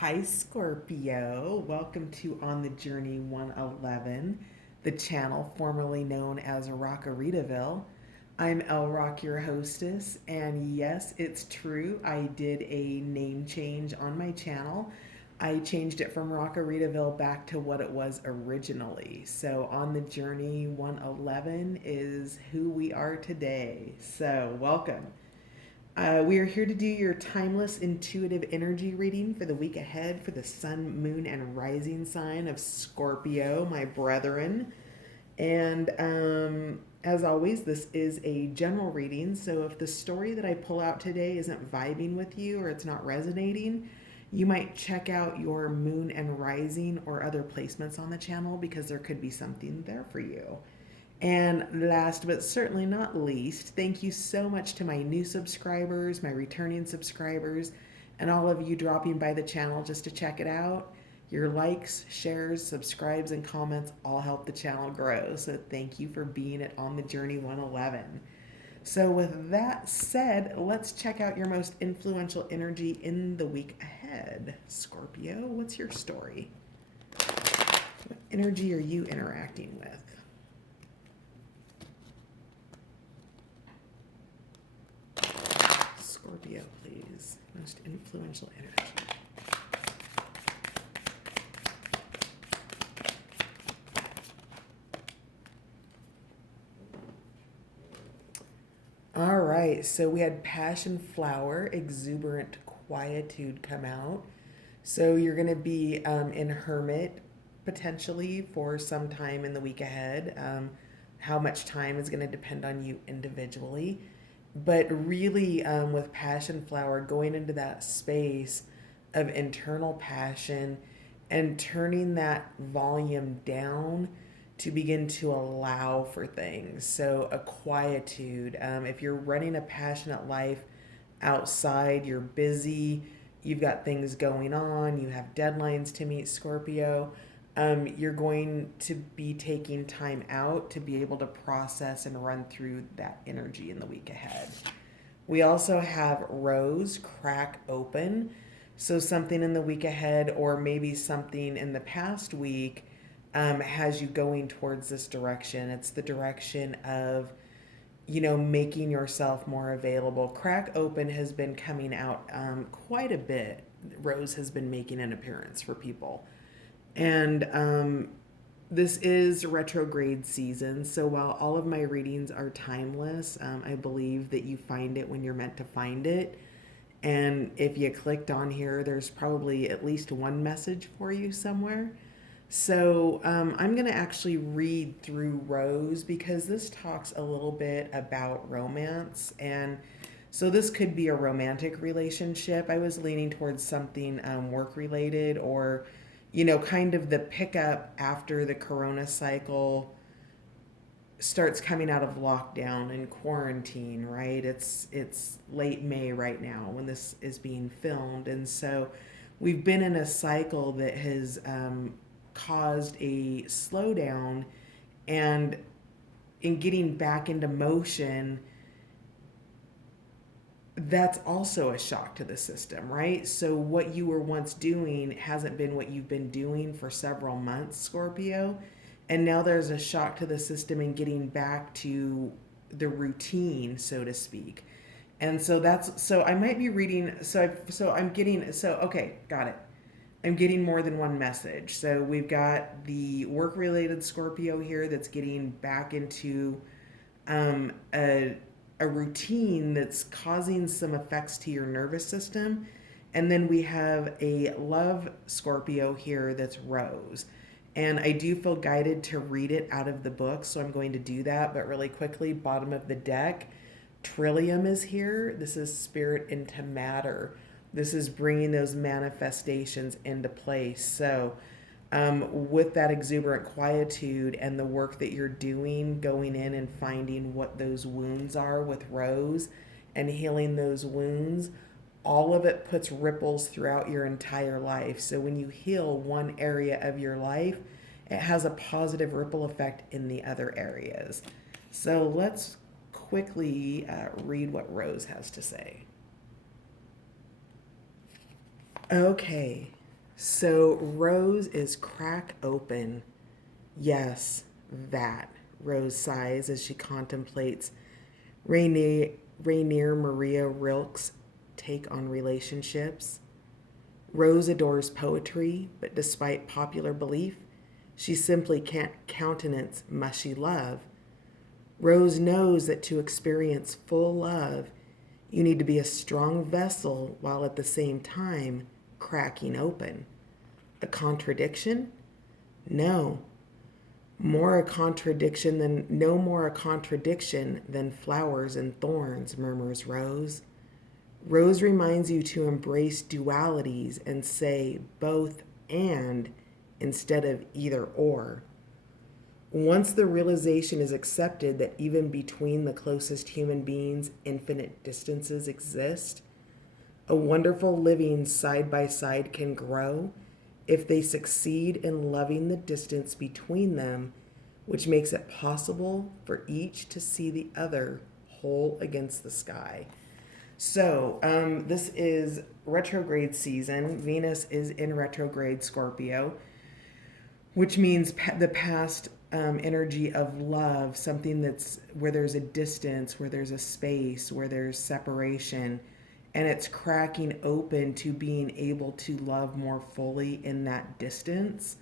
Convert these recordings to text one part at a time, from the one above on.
Hi, Scorpio. Welcome to On the Journey 111, the channel formerly known as Rockaritaville. I'm El Rock, your hostess, and yes, it's true. I did a name change on my channel. I changed it from Rockaritaville back to what it was originally. So, On the Journey 111 is who we are today. So, welcome. We are here to do your timeless intuitive energy reading for the week ahead for the sun, moon, and rising sign of Scorpio, my brethren. And as always, this is a general reading. So if the story that I pull out today isn't vibing with you or it's not resonating, you might check out your moon and rising or other placements on the channel because there could be something there for you. And last but certainly not least, thank you so much to my new subscribers, my returning subscribers, and all of you dropping by the channel just to check it out. Your likes, shares, subscribes, and comments all help the channel grow. So thank you for being it On the Journey 111. So with that said, let's check out your most influential energy in the week ahead. Scorpio, what's your story? What energy are you interacting with? Scorpio, please. Most influential energy. All right, so we had passion flower, exuberant quietude come out. So you're going to be in hermit potentially for some time in the week ahead. How much time is going to depend on you individually. But really, with passion flower, going into that space of internal passion and turning that volume down to begin to allow for things. So, a quietude. If you're running a passionate life outside, you're busy, you've got things going on, you have deadlines to meet, Scorpio. You're going to be taking time out to be able to process and run through that energy in the week ahead. We also have Rose crack open. So, something in the week ahead, or maybe something in the past week, has you going towards this direction. It's the direction of, making yourself more available. Crack open has been coming out quite a bit. Rose has been making an appearance for people. And this is retrograde season. So while all of my readings are timeless, I believe that you find it when you're meant to find it. And if you clicked on here, there's probably at least one message for you somewhere. So I'm going to actually read through Rose because this talks a little bit about romance. And so this could be a romantic relationship. I was leaning towards something work related or, kind of the pickup after the corona cycle starts coming out of lockdown and quarantine, right? It's late May right now when this is being filmed. And so we've been in a cycle that has caused a slowdown, and in getting back into motion, that's also a shock to the system, right? So what you were once doing hasn't been what you've been doing for several months, Scorpio, and now there's a shock to the system in getting back to the routine, so to speak. And so I might be reading, okay, got it. I'm getting more than one message. So we've got the work related Scorpio here that's getting back into um, a, a routine that's causing some effects to your nervous system. And then we have a love Scorpio here that's Rose. And I do feel guided to read it out of the book, so I'm going to do that. But really quickly, bottom of the deck, Trillium is here. This is spirit into matter. This is bringing those manifestations into place. So, with that exuberant quietude and the work that you're doing, going in and finding what those wounds are with Rose and healing those wounds, all of it puts ripples throughout your entire life. So, when you heal one area of your life, it has a positive ripple effect in the other areas. So, let's quickly read what Rose has to say. Okay, So Rose is crack open. Yes, that. Rose sighs as she contemplates Rainier, Rainier Maria Rilke's take on relationships. Rose adores poetry, but despite popular belief, she simply can't countenance mushy love. Rose knows that to experience full love, you need to be a strong vessel while at the same time cracking open. A contradiction? No. No more a contradiction than flowers and thorns, murmurs Rose. Rose reminds you to embrace dualities and say both and instead of either or. Once the realization is accepted that even between the closest human beings, infinite distances exist, a wonderful living side by side can grow if they succeed in loving the distance between them, which makes it possible for each to see the other whole against the sky. So, this is retrograde season. Venus is in retrograde Scorpio, which means the past energy of love, something that's where there's a distance, where there's a space, where there's separation, and it's cracking open to being able to love more fully in that distance.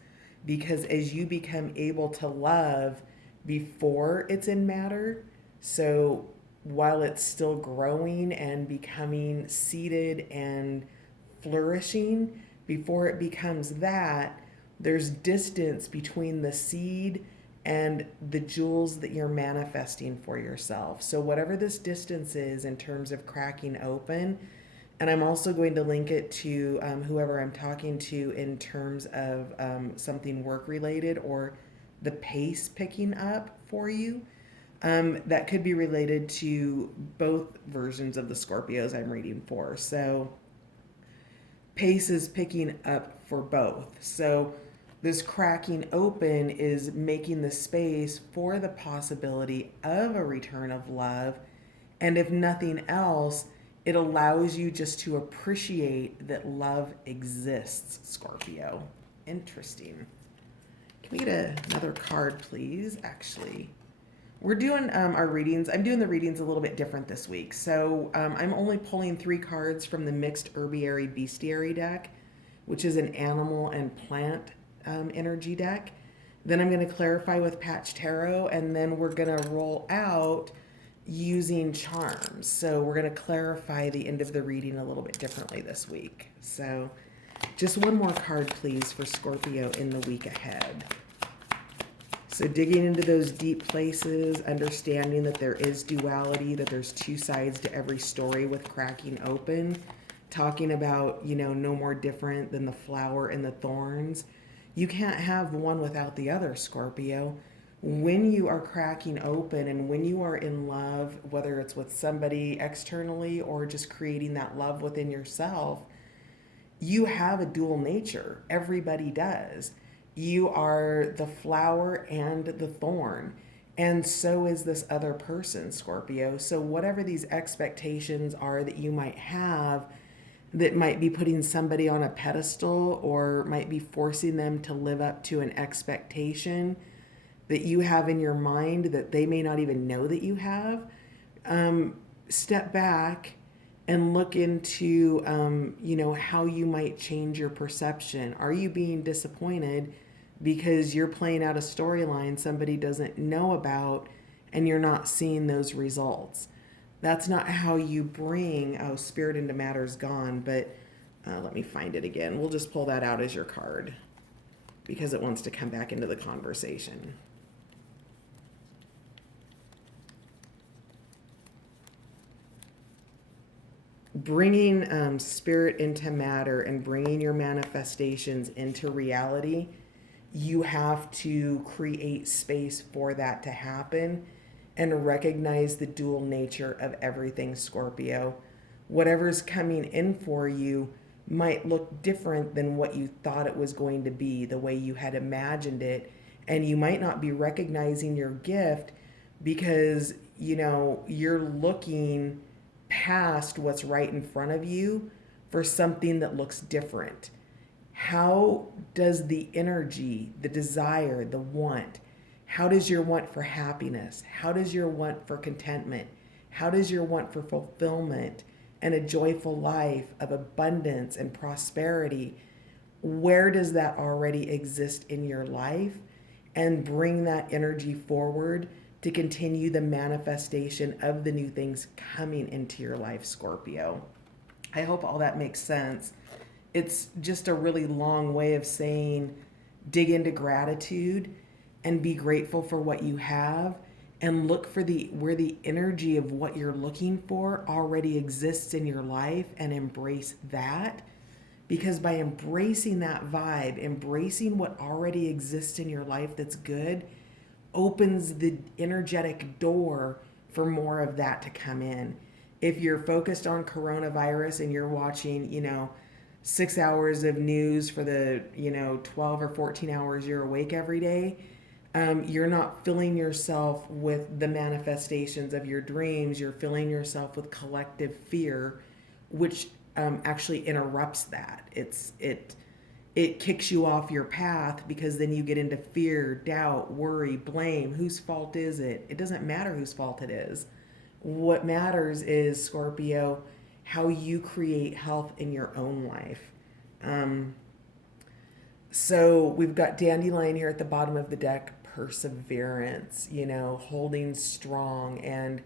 Because as you become able to love before it's in matter, so while it's still growing and becoming seeded and flourishing, before it becomes that, there's distance between the seed and the jewels that you're manifesting for yourself. So whatever this distance is in terms of cracking open, and I'm also going to link it to whoever I'm talking to in terms of something work related or the pace picking up for you. That could be related to both versions of the Scorpios I'm reading for. So pace is picking up for both. So this cracking open is making the space for the possibility of a return of love. And if nothing else, it allows you just to appreciate that love exists, Scorpio. Interesting. Can we get another card, please? Actually, we're doing our readings. I'm doing the readings a little bit different this week. So I'm only pulling 3 cards from the Mixed Herbiary Bestiary deck, which is an animal and plant energy deck. Then I'm going to clarify with Patch Tarot, and then we're going to roll out using charms. So we're going to clarify the end of the reading a little bit differently this week. So just one more card, please, for Scorpio in the week ahead. So digging into those deep places, understanding that there is duality, that there's 2 sides to every story with cracking open, talking about, no more different than the flower and the thorns. You can't have one without the other, Scorpio. When you are cracking open and when you are in love, whether it's with somebody externally or just creating that love within yourself, you have a dual nature. Everybody does. You are the flower and the thorn. And so is this other person, Scorpio. So whatever these expectations are that you might have that might be putting somebody on a pedestal or might be forcing them to live up to an expectation that you have in your mind that they may not even know that you have, step back and look into, how you might change your perception. Are you being disappointed because you're playing out a storyline somebody doesn't know about and you're not seeing those results? That's not how you bring, spirit into matter's gone, but let me find it again. We'll just pull that out as your card because it wants to come back into the conversation. Bringing spirit into matter and bringing your manifestations into reality, you have to create space for that to happen and recognize the dual nature of everything, Scorpio. Whatever's coming in for you might look different than what you thought it was going to be, the way you had imagined it. And you might not be recognizing your gift because, you're looking past what's right in front of you for something that looks different. How does the energy, the desire, the want, how does your want for happiness? How does your want for contentment? How does your want for fulfillment and a joyful life of abundance and prosperity? Where does that already exist in your life? And bring that energy forward to continue the manifestation of the new things coming into your life, Scorpio. I hope all that makes sense. It's just a really long way of saying dig into gratitude and be grateful for what you have, and look for the where the energy of what you're looking for already exists in your life, and embrace that. Because by embracing that vibe, embracing what already exists in your life that's good, opens the energetic door for more of that to come in. If you're focused on coronavirus and you're watching, 6 hours of news for the, 12 or 14 hours you're awake every day, you're not filling yourself with the manifestations of your dreams. You're filling yourself with collective fear, which actually interrupts that. It kicks you off your path, because then you get into fear, doubt, worry, blame. Whose fault is it? It doesn't matter whose fault it is. What matters is, Scorpio, how you create health in your own life. So we've got Dandelion here at the bottom of the deck, perseverance, holding strong and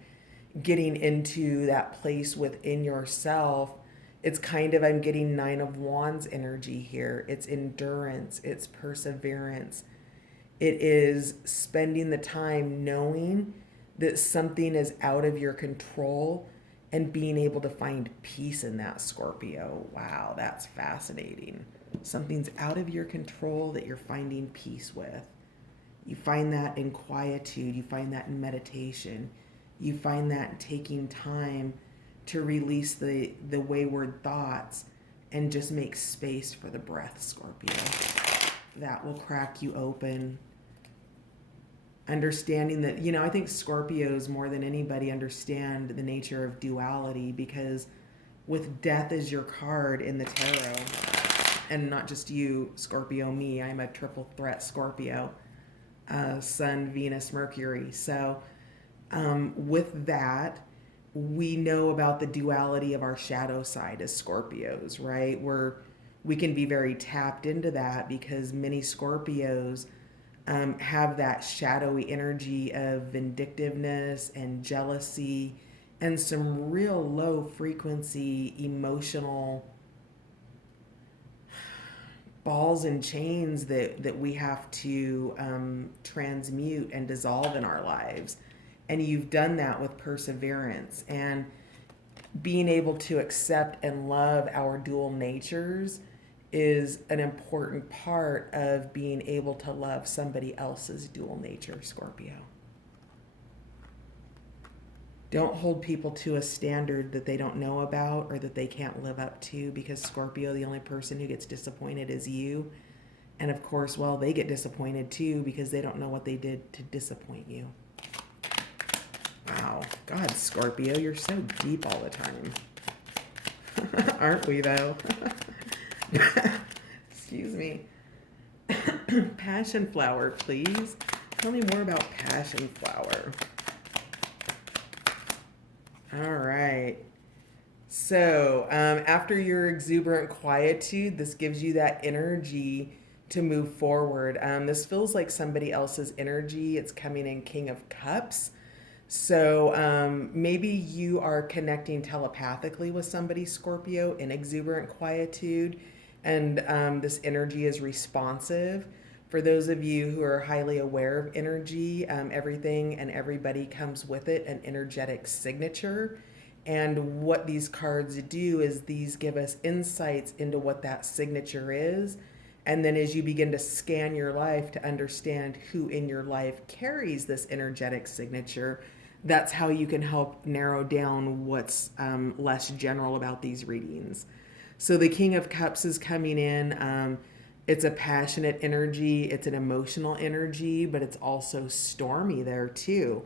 getting into that place within yourself. It's kind of, I'm getting Nine of Wands energy here. It's endurance, it's perseverance. It is spending the time knowing that something is out of your control and being able to find peace in that, Scorpio. Wow, that's fascinating. Something's out of your control that you're finding peace with. You find that in quietude. You find that in meditation. You find that in taking time to release the wayward thoughts and just make space for the breath, Scorpio. That will crack you open. Understanding that, I think Scorpios more than anybody understand the nature of duality, because with death as your card in the tarot, and not just you, Scorpio, me, I'm a triple threat Scorpio, Sun, Venus, Mercury. So with that, we know about the duality of our shadow side as Scorpios, right? We can be very tapped into that, because many Scorpios have that shadowy energy of vindictiveness and jealousy and some real low frequency emotional balls and chains that we have to transmute and dissolve in our lives. And you've done that with perseverance and being able to accept and love our dual natures is an important part of being able to love somebody else's dual nature, Scorpio. Don't hold people to a standard that they don't know about or that they can't live up to, because Scorpio, the only person who gets disappointed is you. And of course, well, they get disappointed too, because they don't know what they did to disappoint you. Wow. God, Scorpio, you're so deep all the time. Aren't we, though? Excuse me. Passion flower, please. Tell me more about passion flower. All right. So after your exuberant quietude, this gives you that energy to move forward. This feels like somebody else's energy. It's coming in King of Cups. So maybe you are connecting telepathically with somebody, Scorpio, in exuberant quietude, and this energy is responsive. For those of you who are highly aware of energy, everything and everybody comes with it, an energetic signature. And what these cards do is these give us insights into what that signature is. And then as you begin to scan your life to understand who in your life carries this energetic signature, that's how you can help narrow down what's less general about these readings. So the King of Cups is coming in. It's a passionate energy. It's an emotional energy, but it's also stormy there too.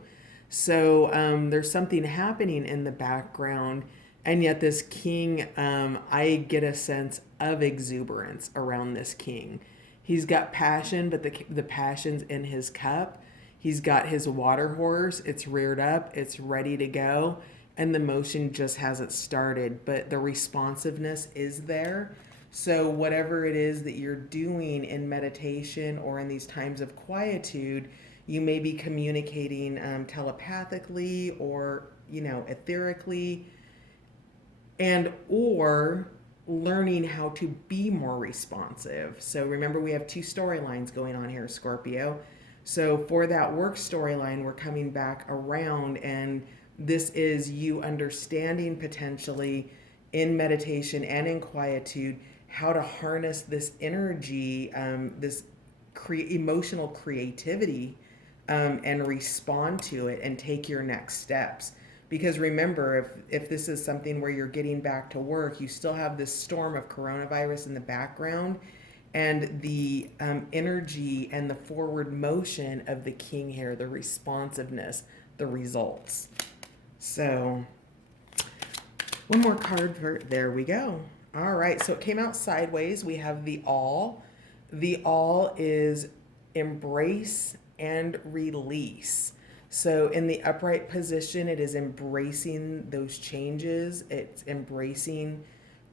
So there's something happening in the background. And yet this king, I get a sense of exuberance around this king. He's got passion, but the passion's in his cup. He's got his water horse. It's reared up. It's ready to go. And the motion just hasn't started, but the responsiveness is there. So whatever it is that you're doing in meditation or in these times of quietude, you may be communicating telepathically or, etherically, and or learning how to be more responsive. So remember, we have two storylines going on here, Scorpio. So for that work storyline, we're coming back around, and this is you understanding potentially in meditation and in quietude how to harness this energy, this emotional creativity, and respond to it and take your next steps. Because remember, if this is something where you're getting back to work, you still have this storm of coronavirus in the background, and the energy and the forward motion of the king here, the responsiveness, the results. So one more card there we go. All right, so it came out sideways. We have the all. The all is embrace and release. So in the upright position, it is embracing those changes. It's embracing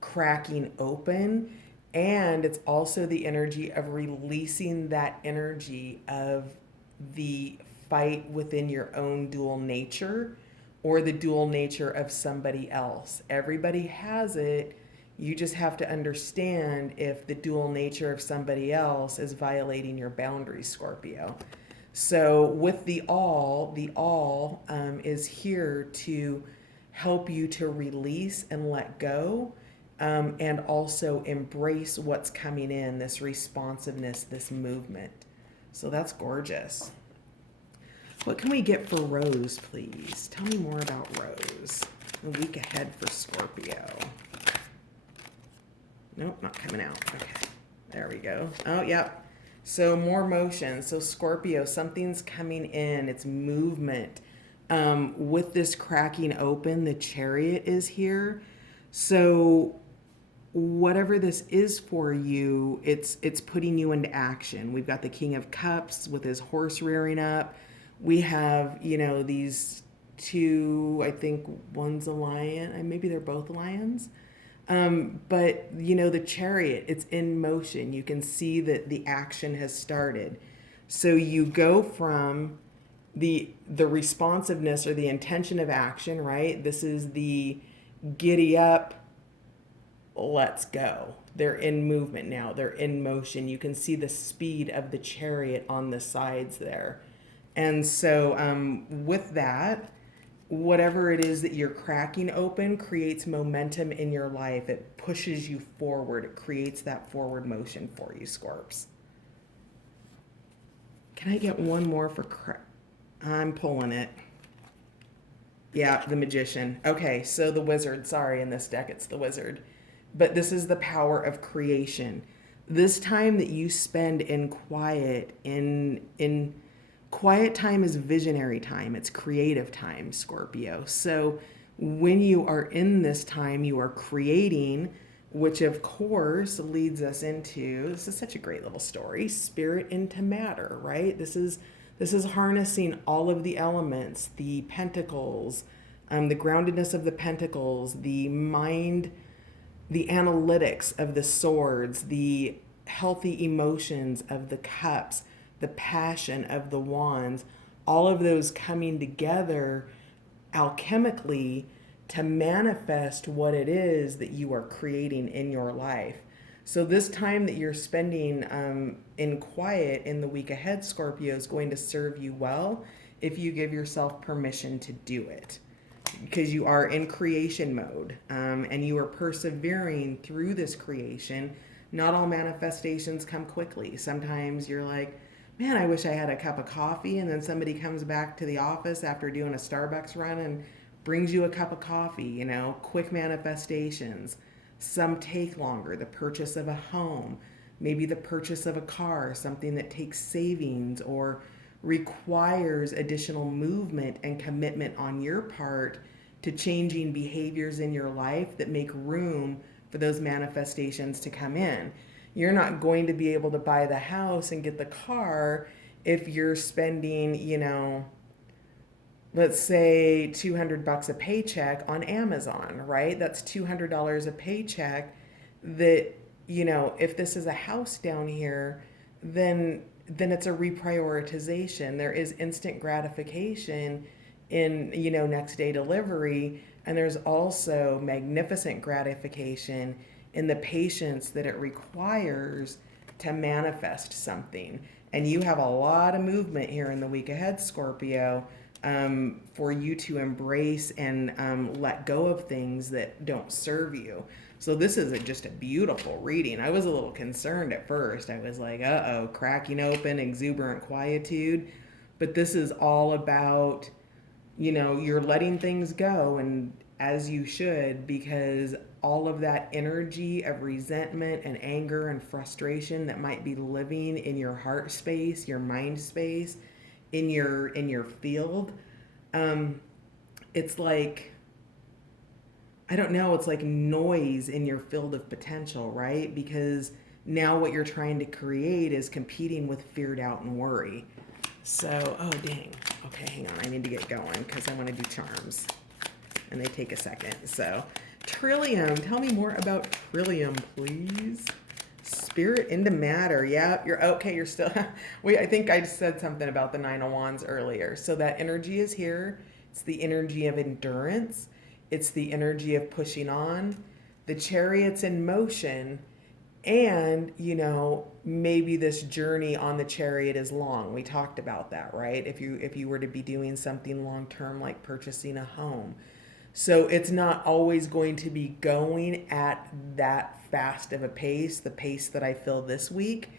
cracking open. And it's also the energy of releasing that energy of the fight within your own dual nature or the dual nature of somebody else. Everybody has it. You just have to understand if the dual nature of somebody else is violating your boundaries, Scorpio. So with the all is here to help you to release and let go, and also embrace what's coming in, this responsiveness, this movement. So that's gorgeous. What can we get for Rose, please? Tell me more about Rose. The week ahead for Scorpio. Nope, not coming out. Okay, there we go. Oh, yep. So more motion. So Scorpio, something's coming in. It's movement. With this cracking open, the Chariot is here. So whatever this is for you, it's putting you into action. We've got the King of Cups with his horse rearing up. We have, these two, I think one's a lion, and maybe they're both lions. But the Chariot, it's in motion. You can see that the action has started. So you go from the responsiveness or the intention of action, right? This is the giddy up, let's go. They're in movement now. They're in motion. You can see the speed of the Chariot on the sides there. And so with that, whatever it is that you're cracking open creates momentum in your life. It pushes you forward. It creates that forward motion for you, Scorps. Can I get one more for I'm pulling it. Yeah, the Magician. Okay, so the Wizard. Sorry, in this deck it's the Wizard. But this is the power of creation. This time that you spend in quiet, in quiet time is visionary time. It's creative time, Scorpio. So when you are in this time, you are creating, which of course leads us into, this is such a great little story, spirit into matter, right? This is harnessing all of the elements, the pentacles, the groundedness of the pentacles, the mind, the analytics of the swords, the healthy emotions of the cups, the passion of the wands, all of those coming together alchemically to manifest what it is that you are creating in your life. So this time that you're spending in quiet in the week ahead, Scorpio, is going to serve you well if you give yourself permission to do it, because you are in creation mode, and you are persevering through this creation. Not all manifestations come quickly. Sometimes you're like, man, I wish I had a cup of coffee, and then somebody comes back to the office after doing a Starbucks run and brings you a cup of coffee, quick manifestations. Some take longer, the purchase of a home, maybe the purchase of a car, something that takes savings or requires additional movement and commitment on your part to changing behaviors in your life that make room for those manifestations to come in. You're not going to be able to buy the house and get the car if you're spending, let's say $200 a paycheck on Amazon, right? That's $200 a paycheck that, if this is a house down here, then it's a reprioritization. There is instant gratification in, next day delivery, and there's also magnificent gratification in the patience that it requires to manifest something. And you have a lot of movement here in the week ahead, Scorpio, for you to embrace and let go of things that don't serve you. So this is just a beautiful reading. I was a little concerned at first. I was like, uh-oh, cracking open, exuberant quietude. But this is all about, you're letting things go, and as you should, because all of that energy of resentment and anger and frustration that might be living in your heart space, your mind space, in your field, it's like, I don't know, it's like noise in your field of potential, right? Because now what you're trying to create is competing with fear, doubt, and worry. So, oh dang. Okay, hang on. I need to get going because I want to do charms. And they take a second. So, Trillium. Tell me more about Trillium, please. Spirit into matter. Yeah, you're okay. You're still. I think I said something about the Nine of Wands earlier. So that energy is here. It's the energy of endurance. It's the energy of pushing on. The Chariot's in motion. And, maybe this journey on the Chariot is long. We talked about that, right? If you were to be doing something long term like purchasing a home. So it's not always going to be going at that fast of a pace, the pace that I feel this week.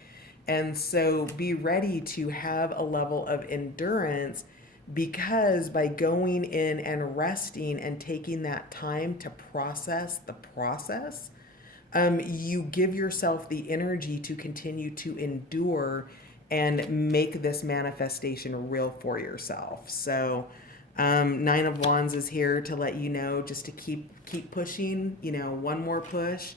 And so be ready to have a level of endurance, because by going in and resting and taking that time to process the process, you give yourself the energy to continue to endure and make this manifestation real for yourself. So Nine of Wands is here to let you know just to keep pushing, one more push.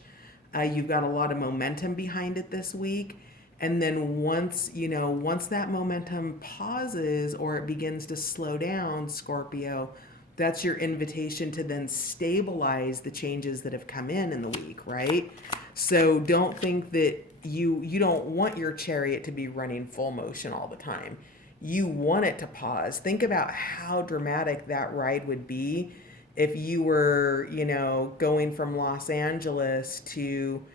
You've got a lot of momentum behind it this week. And then once that momentum pauses or it begins to slow down, Scorpio, that's your invitation to then stabilize the changes that have come in the week, right? So don't think that you don't want your Chariot to be running full motion all the time. You want it to pause. Think about how dramatic that ride would be if you were, going from Los Angeles to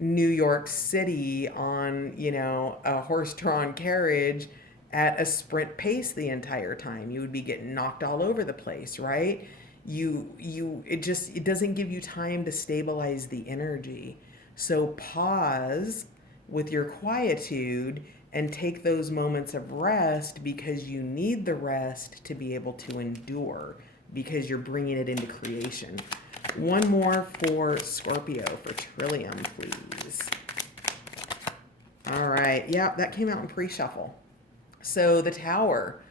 New York City on, a horse-drawn carriage at a sprint pace the entire time. You would be getting knocked all over the place, right? It doesn't give you time to stabilize the energy. So pause with your quietude and take those moments of rest, because you need the rest to be able to endure, because you're bringing it into creation. One more for Scorpio, for Trillium, please. All right. Yeah, that came out in pre-shuffle. So the Tower,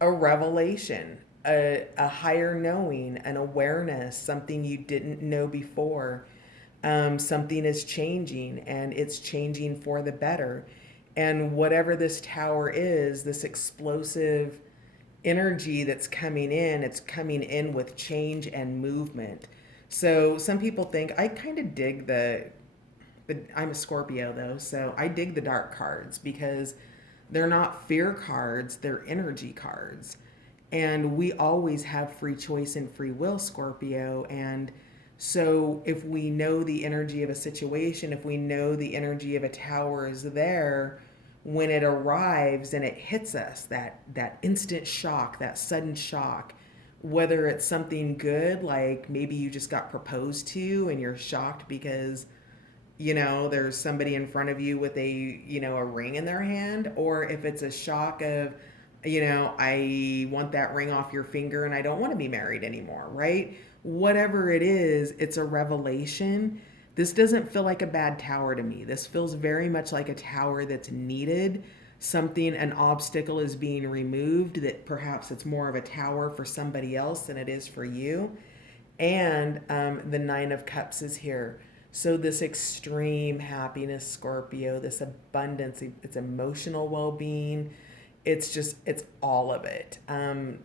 a revelation, a higher knowing, an awareness, something you didn't know before. Something is changing, and it's changing for the better. And whatever this Tower is, this explosive energy that's coming in, it's coming in with change and movement. So some people think, I kind of dig I'm a Scorpio though, so I dig the dark cards because they're not fear cards, they're energy cards. And we always have free choice and free will, Scorpio. And so if we know the energy of a situation, if we know the energy of a tower is there, when it arrives and it hits us, that instant shock, that sudden shock, whether it's something good, like maybe you just got proposed to and you're shocked because, there's somebody in front of you with a ring in their hand, or if it's a shock of, I want that ring off your finger and I don't want to be married anymore, right? Whatever it is, it's a revelation. This doesn't feel like a bad tower to me. This feels very much like a tower that's needed. An obstacle is being removed, that perhaps it's more of a tower for somebody else than it is for you. And the Nine of Cups is here. So this extreme happiness, Scorpio, this abundance, it's emotional well-being. It's all of it.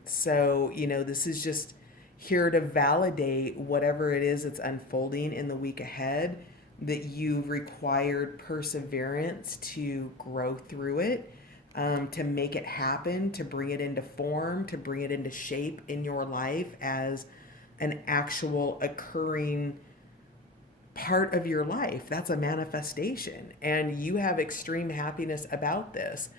So, this is just here to validate whatever it is that's unfolding in the week ahead, that you've required perseverance to grow through it, to make it happen, to bring it into form, to bring it into shape in your life as an actual occurring part of your life. That's a manifestation, and you have extreme happiness about this.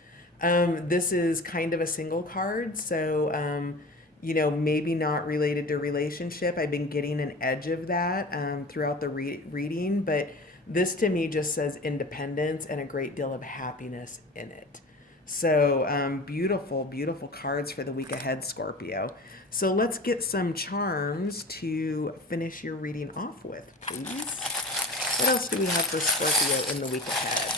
This is kind of a single card, so maybe not related to relationship. I've been getting an edge of that throughout the reading, but this to me just says independence and a great deal of happiness in it. So beautiful, beautiful cards for the week ahead, Scorpio. So let's get some charms to finish your reading off with, please. What else do we have for Scorpio in the week ahead?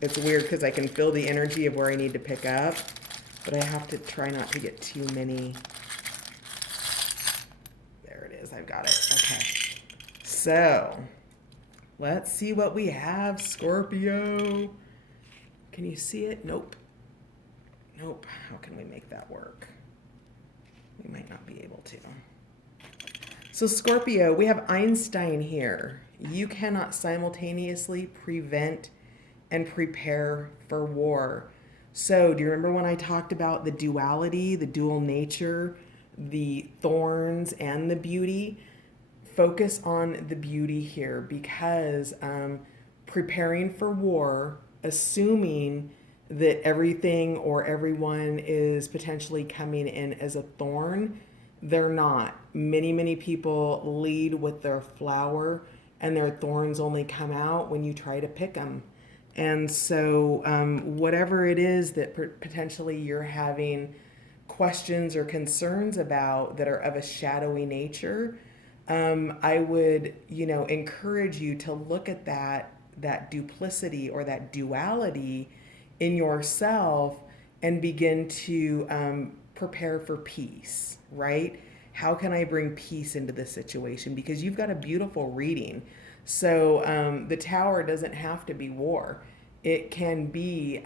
It's weird because I can feel the energy of where I need to pick up, but I have to try not to get too many. There it is. I've got it. Okay. So let's see what we have, Scorpio. Can you see it? Nope. Nope. How can we make that work? We might not be able to. So Scorpio, we have Einstein here. You cannot simultaneously prevent and prepare for war. So do you remember when I talked about the duality, the dual nature, the thorns and the beauty? Focus on the beauty here, because preparing for war, assuming that everything or everyone is potentially coming in as a thorn, they're not. Many, many people lead with their flower, and their thorns only come out when you try to pick them. And so whatever it is that potentially you're having questions or concerns about that are of a shadowy nature, I would, encourage you to look at that duplicity or that duality in yourself and begin to prepare for peace, right? How can I bring peace into this situation? Because you've got a beautiful reading. So the Tower doesn't have to be war. It can be,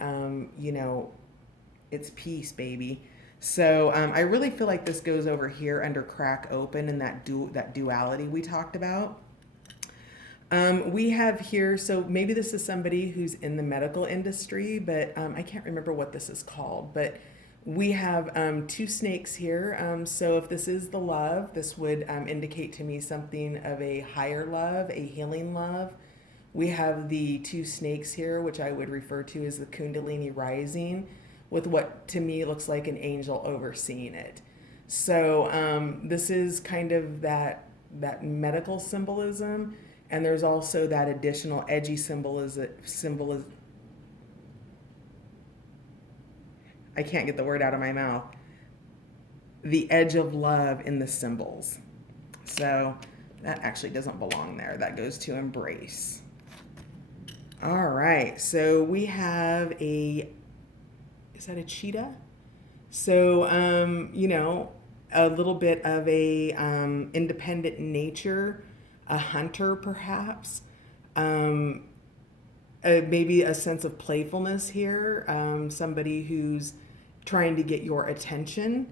it's peace, baby. So I really feel like this goes over here under crack open and that duality we talked about. We have here, so maybe this is somebody who's in the medical industry, but I can't remember what this is called. But we have two snakes here. So if this is the love, this would indicate to me something of a higher love, a healing love. We have the two snakes here, which I would refer to as the Kundalini rising, with what to me looks like an angel overseeing it. So this is kind of that medical symbolism, and there's also that additional edgy symbolism. I can't get the word out of my mouth. The edge of love in the symbols. So that actually doesn't belong there. That goes to embrace. All right. So we have is that a cheetah? So, a little bit of a independent nature, a hunter perhaps. Maybe a sense of playfulness here. Somebody who's trying to get your attention.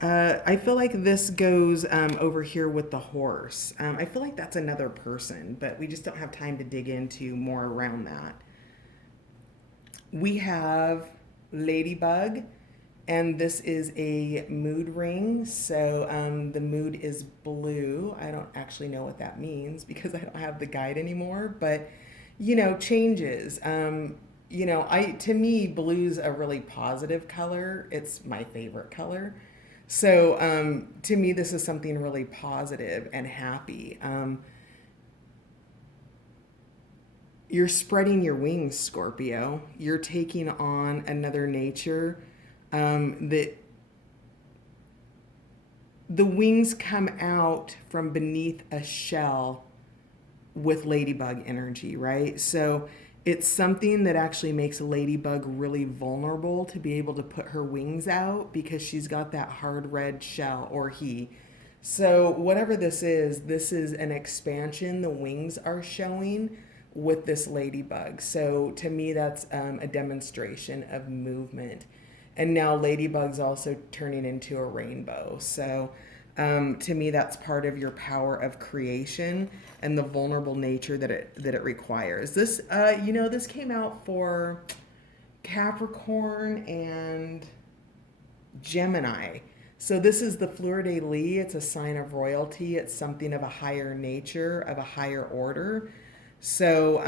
I feel like this goes over here with the horse. I feel like that's another person, but we just don't have time to dig into more around that. We have Ladybug, and this is a mood ring. So the mood is blue. I don't actually know what that means because I don't have the guide anymore, but changes. To me, blue's a really positive color. It's my favorite color. So to me, this is something really positive and happy. You're spreading your wings, Scorpio. You're taking on another nature that the wings come out from beneath a shell with ladybug energy, right? So it's something that actually makes a ladybug really vulnerable to be able to put her wings out because she's got that hard red shell, or he. So whatever this is an expansion the wings are showing with this ladybug. So to me, that's a demonstration of movement. And now ladybug's also turning into a rainbow. So to me, that's part of your power of creation and the vulnerable nature that it requires. This this came out for Capricorn and Gemini. So this is the fleur de lis. It's a sign of royalty. It's something of a higher nature, of a higher order. So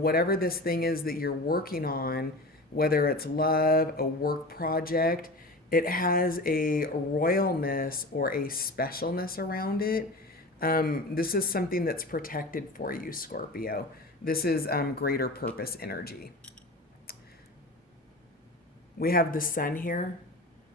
whatever this thing is that you're working on, whether it's love, a work project, it has a royalness or a specialness around it. This is something that's protected for you, Scorpio. This is greater purpose energy. We have the sun here,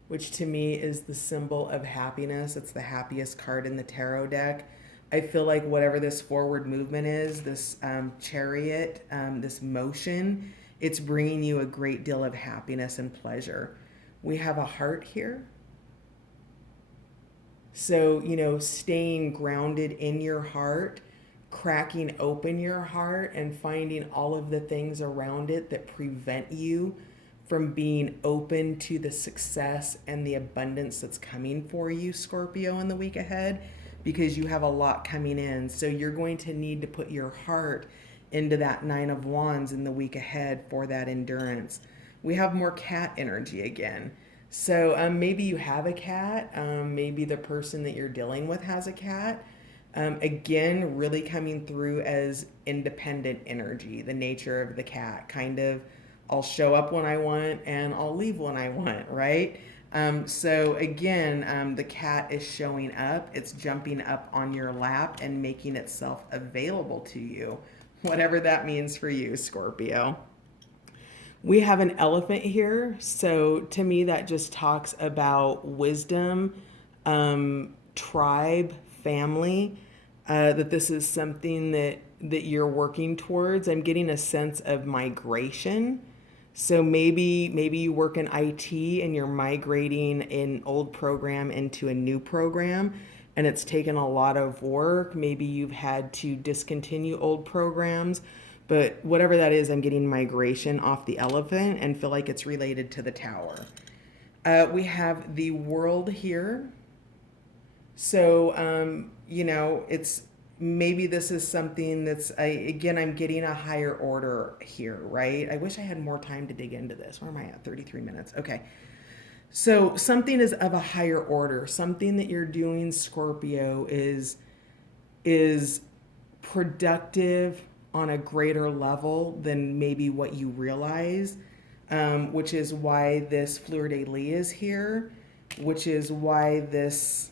which to me is the symbol of happiness. It's the happiest card in the tarot deck. I feel like whatever this forward movement is, this chariot, this motion, it's bringing you a great deal of happiness and pleasure. We have a heart here. So, staying grounded in your heart, cracking open your heart and finding all of the things around it that prevent you from being open to the success and the abundance that's coming for you, Scorpio, in the week ahead, because you have a lot coming in. So you're going to need to put your heart into that Nine of Wands in the week ahead for that endurance. We have more cat energy again. So maybe you have a cat. Maybe the person that you're dealing with has a cat. Again, really coming through as independent energy, the nature of the cat. Kind of, I'll show up when I want and I'll leave when I want, right? So again, the cat is showing up. It's jumping up on your lap and making itself available to you, whatever that means for you, Scorpio. We have an elephant here. So to me, that just talks about wisdom, tribe, family, that this is something that you're working towards. I'm getting a sense of migration. So maybe you work in IT and you're migrating an old program into a new program, and it's taken a lot of work. Maybe you've had to discontinue old programs. But whatever that is, I'm getting migration off the elephant and feel like it's related to the tower. We have the world here. So, it's maybe this is something that's, I'm getting a higher order here, right? I wish I had more time to dig into this. Where am I at? 33 minutes. Okay. So something is of a higher order. Something that you're doing, Scorpio, is productive on a greater level than maybe what you realize, which is why this fleur de lis is here, which is why this,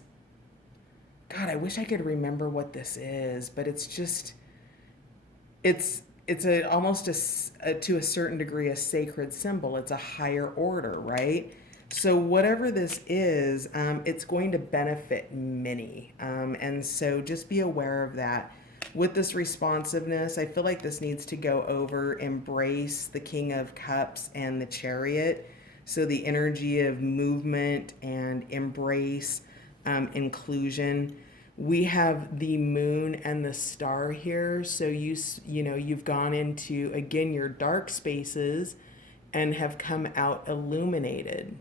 God, I wish I could remember what this is, but it's just, it's almost to a certain degree, a sacred symbol. It's a higher order, right? So whatever this is, it's going to benefit many. And so just be aware of that. With this responsiveness, I feel like this needs to go over, embrace the King of Cups and the Chariot. So the energy of movement and embrace, inclusion. We have the moon and the star here. So you've gone into, again, your dark spaces and have come out illuminated.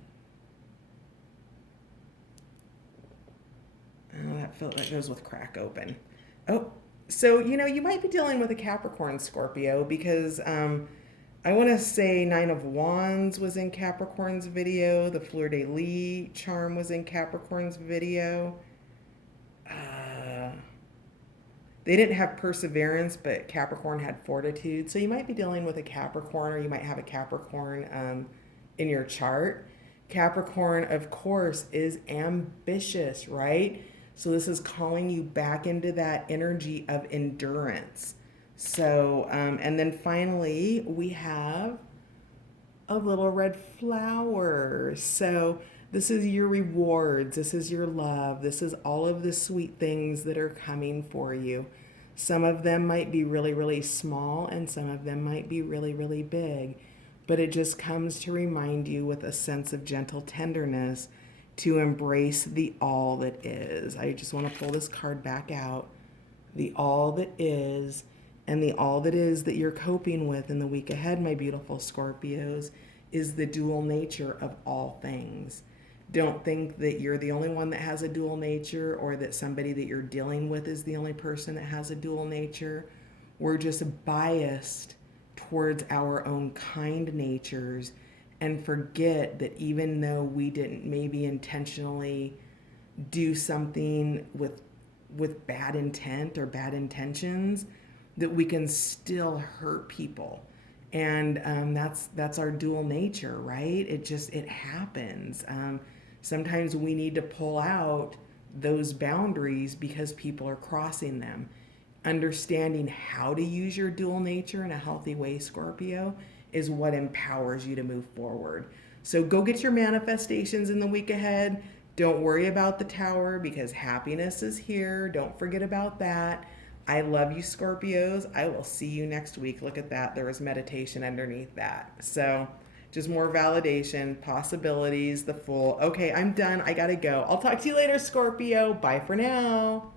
Oh, that goes with crack open. Oh, so, you might be dealing with a Capricorn, Scorpio, because I want to say Nine of Wands was in Capricorn's video. The Fleur de Lis charm was in Capricorn's video. They didn't have perseverance, but Capricorn had fortitude. So you might be dealing with a Capricorn, or you might have a Capricorn in your chart. Capricorn, of course, is ambitious, right? So this is calling you back into that energy of endurance. So, and then finally, we have a little red flower. So This is your rewards. This is your love. This is all of the sweet things that are coming for you. Some of them might be really, really small, and some of them might be really, really big. But it just comes to remind you with a sense of gentle tenderness to embrace the all that is. I just want to pull this card back out. The all that is, and the all that is that you're coping with in the week ahead, my beautiful Scorpios, is the dual nature of all things. Don't think that you're the only one that has a dual nature, or that somebody that you're dealing with is the only person that has a dual nature. We're just biased towards our own kind natures and forget that even though we didn't maybe intentionally do something with bad intent or bad intentions, that we can still hurt people. And that's our dual nature, right? It happens. Sometimes we need to pull out those boundaries because people are crossing them. Understanding how to use your dual nature in a healthy way, Scorpio, is what empowers you to move forward. So go get your manifestations in the week ahead. Don't worry about the tower because happiness is here. Don't forget about that. I love you, Scorpios. I will see you next week. Look at that. There was meditation underneath that. So just more validation, possibilities, the full. Okay, I'm done. I got to go. I'll talk to you later, Scorpio. Bye for now.